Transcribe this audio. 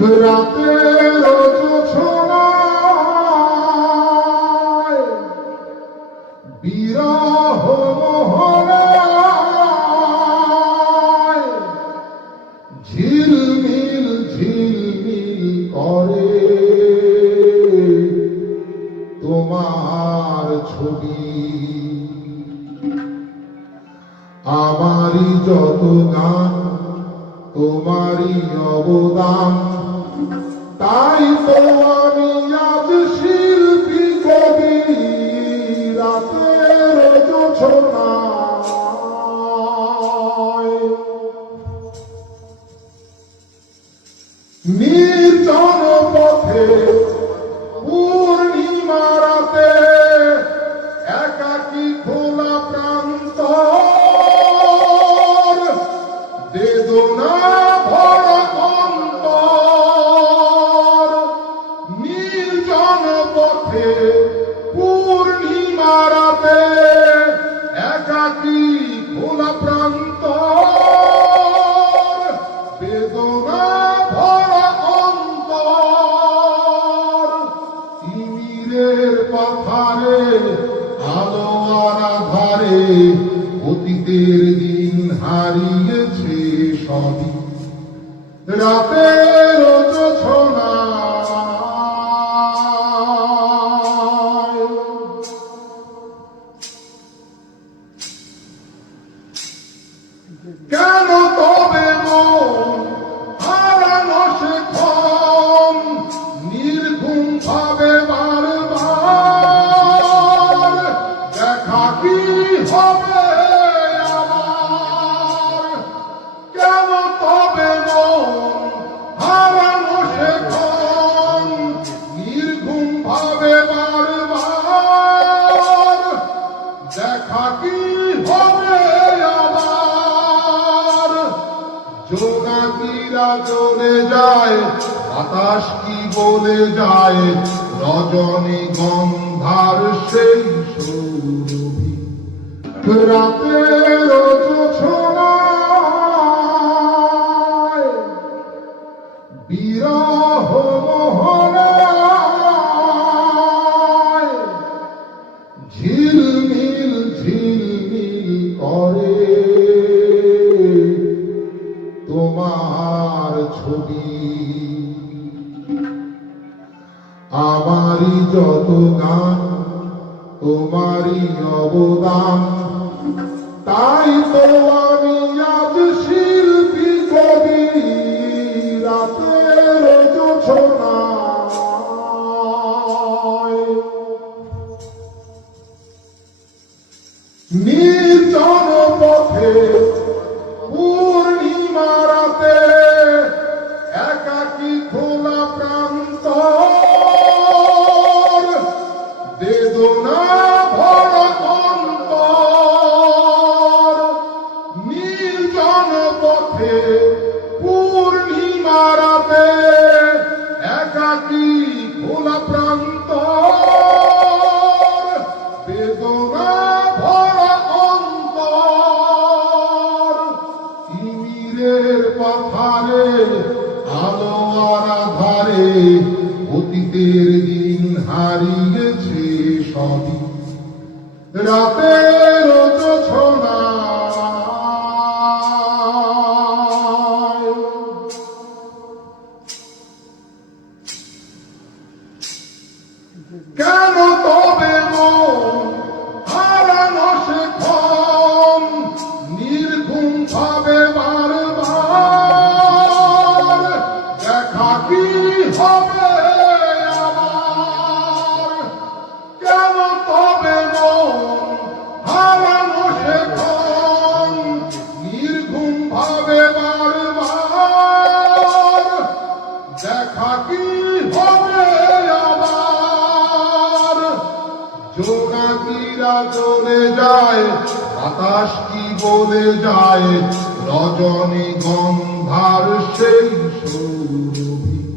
রাতের বিরহ ঝিলমিল ঝিলমিল করে। তোমার ছবি। আমারই যত গান তোমারই অবদান। তাই তো আমি আজ শিল্পী কবি রাতের জোছনায়। নির্জন পথে নির্জন পথে পূর্ণিমা রাতে একাকি খোলা প্রান্ত বেদনা ভরা অন্তর। তিমিরের পাথারে, আলো আধারে অতীতের দিন হারিয়েছে সবই। রাতের কেন তবে হারানো সে ক্ষণ নির্ঘুম ভাবে চলে যায়, বাতাস কি বলে যায় রজনী গন্ধার সেই সৌরভী। রাতের বিরহ ঝিলমিল ঝিলমিল করে তোমার ছবি। আমারই যত গান, তোমারই অবদান। তাই তো আমি আজ শিল্পী কবি, রাতের জোছনায় নির্জন পথে পথে কেন তবে হারানো সে নির্ঘুম ভাবে চলে যায় বাতাস কি বলে যায়? রজনী গন্ধার সেই সৌরভী।